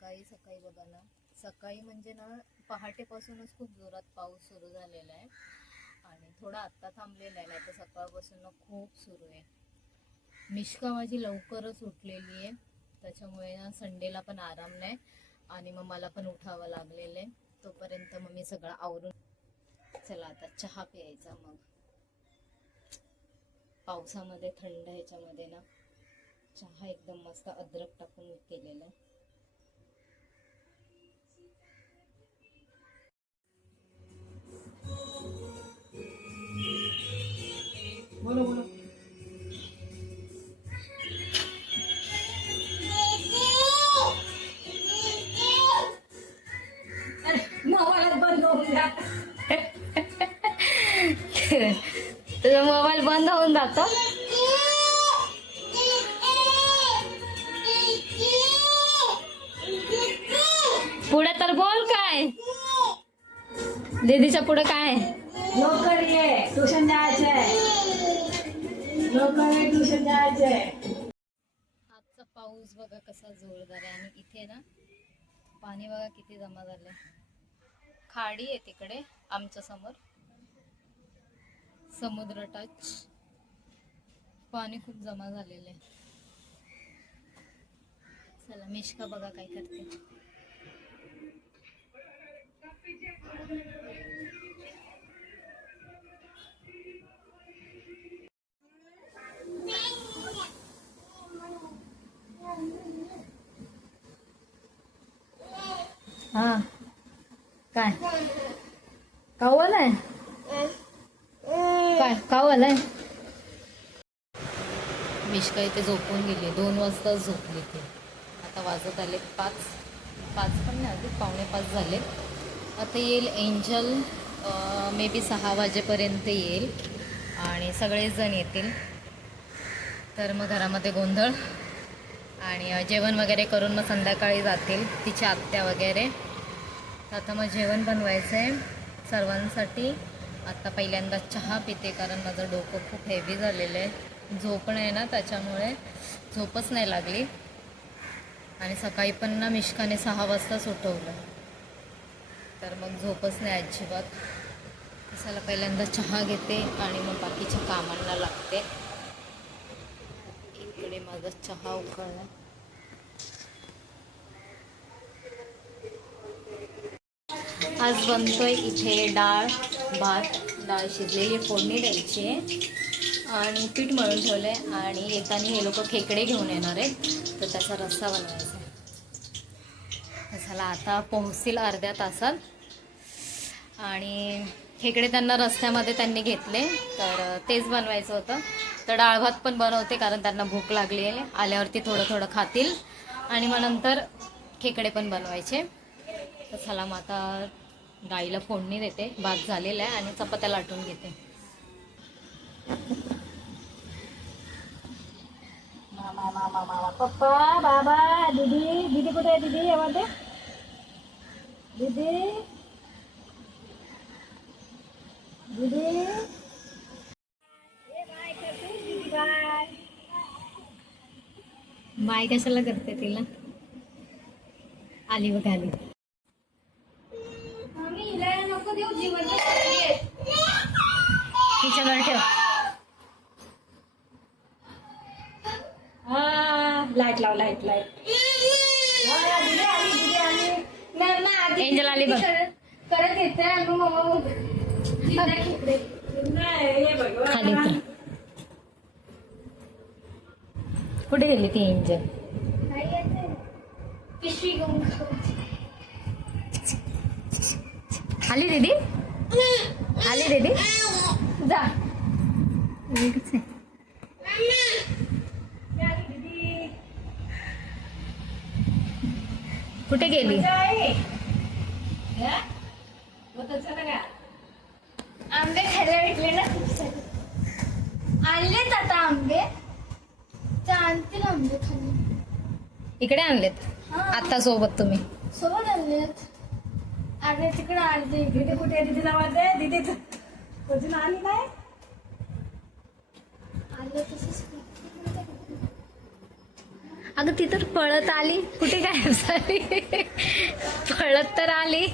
सकाळी सकाळी बघा ना. सकाळी म्हणजे ना पहाटेपासूनच खूप जोरात पाऊस सुरू झालेला आहे. आणि थोडा आत्ता थांबलेला आहे नाही तर सकाळपासून ना खूप सुरू आहे. मिश्का माझी लवकरच उठलेली आहे. त्याच्यामुळे ना संडेला पण आराम नाही. आणि मग मला पण उठावं लागलेलं आहे. तोपर्यंत मग मी सगळं आवरून चला आता चहा प्यायचा मग. पावसामध्ये थंड ह्याच्यामध्ये ना चहा एकदम मस्त अद्रक टाकून केलेला आहे. बोलो बोलो मोबाईल बंद होऊन द्या तुझा मोबाईल बंद होऊन जातो. पुढे तर बोल काय. दीदीच्या पुढे काय लवकर ये ट्युशन जायचंय. आजचा पाऊस बघा कसा जोरदार आहे. आणि इथे ना पाणी बघा किती जमा झालंय. खाडी आहे तिकडे आमच्यासमोर. समुद्र टच पाणी खूप जमा झालेलं आहे. चला मिश्का बघा काय करते. हा. काय? कावल आहे? काय? कावल आहे? मिश्का इथे झोपून गेली दोन वाजता झोपली ती. आता वाजत आले पाच. पाच पण नाही अगदी पावणे पाच झाले. आता येईल एंजल. मे बी सहा वाजेपर्यंत येईल. आणि सगळेच जण येतील. तर मग घरामध्ये गोंधळ. आणि जेवण वगैरे करून मग संध्याकाळी जातील तिच्या आत्या वगैरे. तर आता मग जेवण बनवायचं आहे सर्वांसाठी. आता पहिल्यांदा चहा पिते कारण माझं डोकं खूप हेवी झालेलं आहे. झोप नाही ना त्याच्यामुळे. झोपच नाही लागली. आणि सकाळी पण ना मिश्काने सहा वाजताच उठवलं. तर मग झोपच नाही अजिबात. कसाला पहिल्यांदा चहा घेते आणि मग बाकीच्या कामांना लागते. इकडे माझा चहा उकळला. आज बनतोय इथे डाळ भात डाळ शिजलेली फोडणी द्यायची आहे. आणि पीठ मळून ठेवलं आहे आणि येताना हे लोक खेकडे घेऊन येणार आहेत. तर त्याचा रस्सा बनवायचा आहे. तर आता पोहोचतील अर्ध्या तासात. आणि खेकडे त्यांना रस्त्यामध्ये त्यांनी घेतले तर तेच बनवायचं होतं. तर डाळ भात पण बनवते कारण त्यांना भूक लागली आहे. आल्यावरती थोडं थोडं खातील. आणि मग नंतर खेकडे पण बनवायचे. तर चला मग आता डाळीला फोडणी देते भात झालेला आहे आणि चपात्या लाटून घेते. मामा मामा मामा. पप्पा बाबा दीदी दीदी कुठे आहे दीदी? यामध्ये दीदी. दीदी बाय. बाय कशाला करते तिला? आली बघ आली. तिच्यावर ठेव. हा लाइट लाव लाइट लाइट एंजल आली बघ. करत येते हे खाली उतर. कुठे गेली ती एंजल. आली दीदी? आली दीदी? जा. एकच आहे. दीदी कुठे गेली? आंबे खायला भेटले ना खूप सारे आणलेत आता आंबे. तर आणतील आंबे खाली. इकडे आणलेत. हा. आता सोबत तुम्ही. सोबत आणलेत. अरे तिकडे आणले दीदी कुठे आहे? दीदीला वाजते दीदी अजून आली नाही. आणले तसंच अगं ती तर पळत आली. कुठे काय झाली? पळत तर आली.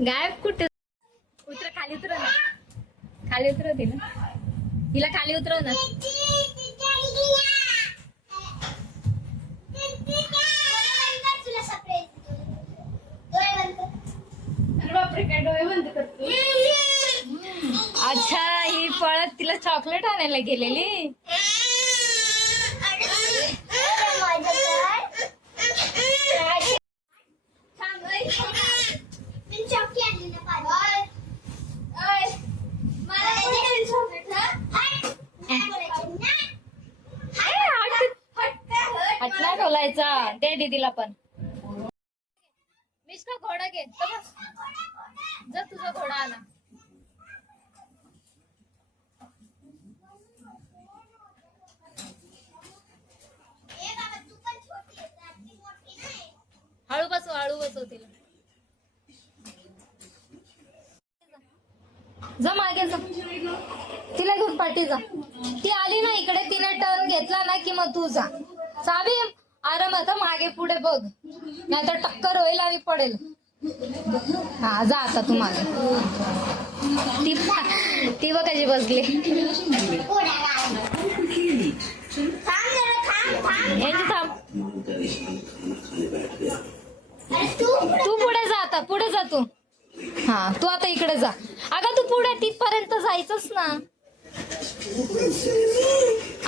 गायब कुठे? उतर खाली उतर ना. खाली उतरव तिला. हिला खाली उतरव ना. बापरे काय डोळे बंद करतो अच्छा ही पळत तिला चॉकलेट आणायला गेलेली? हात नाही बोलायचा. दे दीदीला पण. मिस्का घोडा घे. तर जा तुझा घोडा आला. हळू बसव हळू बसव तिला. जा मागे जा. तिला घेऊन पाठी जा. ती आली ना इकडे तिने टर्न घेतला ना की मग तू जा. सावी आरामात मागे पुढे बघ. नाहीतर टक्कर होईल आणि पडेल. हा जा आता तू मागे. ती ती बघ कशी बसली. यांची तू पुढे जा आता पुढे जा तू. हा तू आता इकडे जा. अगं तू पुढे तिथपर्यंत जायचंच ना.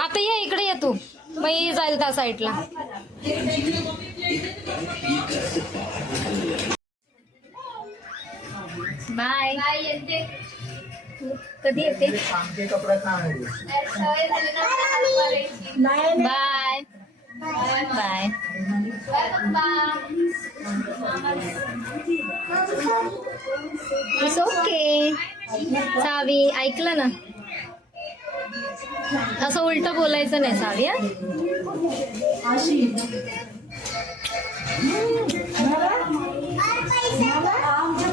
आता ये इकडे ये तू. मग जाईल त्या साईडला. बाय. काय येते? कधी येते. Bye bye. Bye. It's okay Savi ऐकलं ना? असं उलट बोलायचं नाही सावी हा? आमच्या